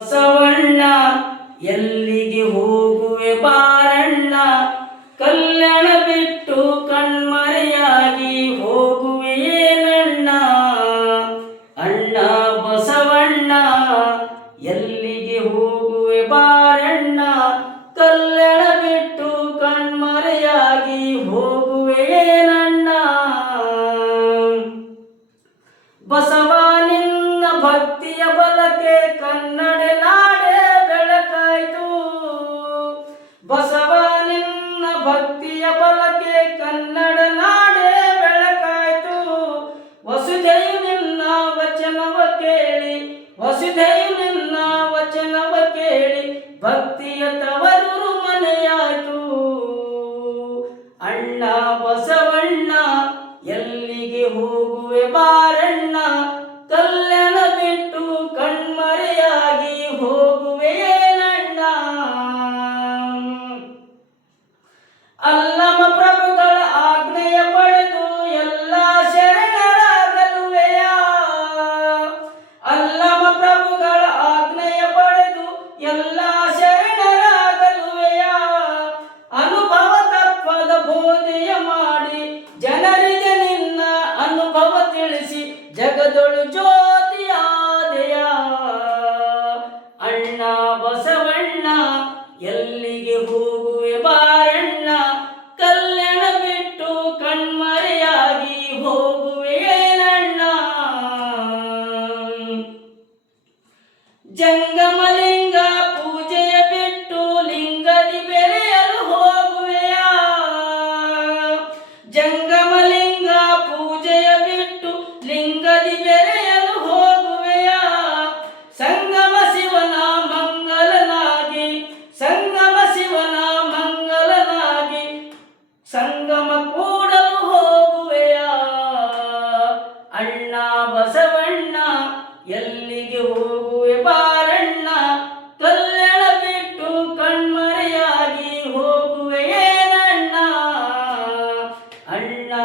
ಬಸವಣ್ಣ ಎಲ್ಲಿಗೆ ಹೋಗುವೆ ಬಾರಣ್ಣ? ಕಲ್ಯಾಣ ಬಿಟ್ಟು ಕಣ್ಮರೆಯಾಗಿ ಹೋಗುವೆ ಏನಣ್ಣ ಅಣ್ಣ ಬಸವಣ್ಣ ಎಲ್ಲಿಗೆ ಬಲಕ್ಕೆ ಕನ್ನಡ ನಾಡೆ ಬೆಳಕಾಯ್ತು. ಬಸವ ನಿನ್ನ ಭಕ್ತಿಯ ಬಲಕ್ಕೆ ಕನ್ನಡ ನಾಡೆ ಬೆಳಕಾಯ್ತು. ವಸುಧೈವ ನಿನ್ನ ವಚನವ ಕೇಳಿ, ವಸುಧೈವ ನಿನ್ನ ವಚನವ ಕೇಳಿ, ಭಕ್ತಿಯ ತವರು ಮನೆಯಾಯ್ತು. ಅಣ್ಣ ಬಸವಣ್ಣ ಎಲ್ಲಿಗೆ ಹೋಗುವೆ ಜಗದೊಳು ಜ್ಯೋತಿಯಾದೆಯ ಅಣ್ಣ ಬಸವಣ್ಣ ಎಲ್ಲಿಗೆ ಹೋಗುವೆ ಬಾರಣ್ಣ. ಕಲ್ಯಾಣ ಬಿಟ್ಟು ಕಣ್ಮರೆಯಾಗಿ ಹೋಗುವೆ ಏನಣ್ಣ. ಜಂಗಮಲಿಂಗ ಪೂಜೆಯ ಅಣ್ಣ